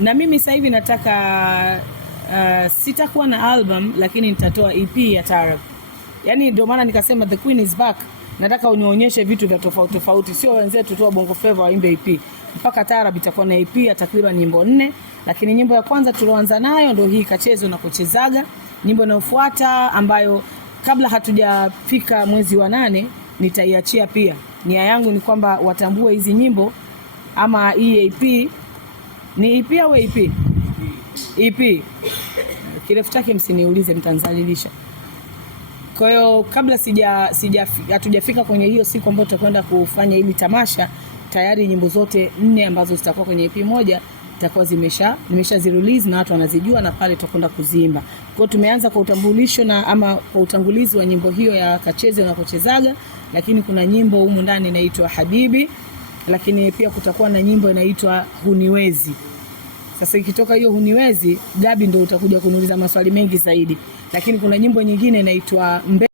Na mimi sasa hivi nataka sitakuwa na album, lakini nitatoa EP ya taarab. Yaani ndio maana nikasema The Queen is back. Nataka unionyeshe vitu vya tofauti tofauti, sio wenzetu tu wa Bongo Flava waimbe EP. Mpaka taarab itakuwa na EP ya takriban nyimbo 4, lakini nyimbo ya kwanza tulioanza nayo ndio hii Kachezo na Kuchezaga. Nyimbo inayofuata ambayo kabla hatujafika mwezi wa 8 nitaiachia pia. Nia yangu ni kwamba watambue hizi nyimbo, ama hii EP ni EP au EP? EP. Kirefu chake msiniulize, mtanzalilisha. Kwa hiyo kabla hatujafika kwenye hiyo siku ambayo tutakwenda kufanya hili tamasha, tayari nyimbo zote 4 ambazo zitakuwa kwenye EP moja zitakuwa nimesha-release na watu wanazijua, na pale tutakwenda kuziimba. Kwa hiyo tumeanza kwa utambulisho ama kwa utangulizi wa nyimbo hiyo ya Kachezo na Kuchezaga, lakini kuna nyimbo humu ndani inaitwa Habibi, lakini pia kutakuwa na nyimbo inaitwa Huniwezi. Sasa ikitoka hiyo Huniwezi, Gabi ndio utakuja kuniuliza maswali mengi zaidi. Lakini kuna nyimbo nyingine inaitwa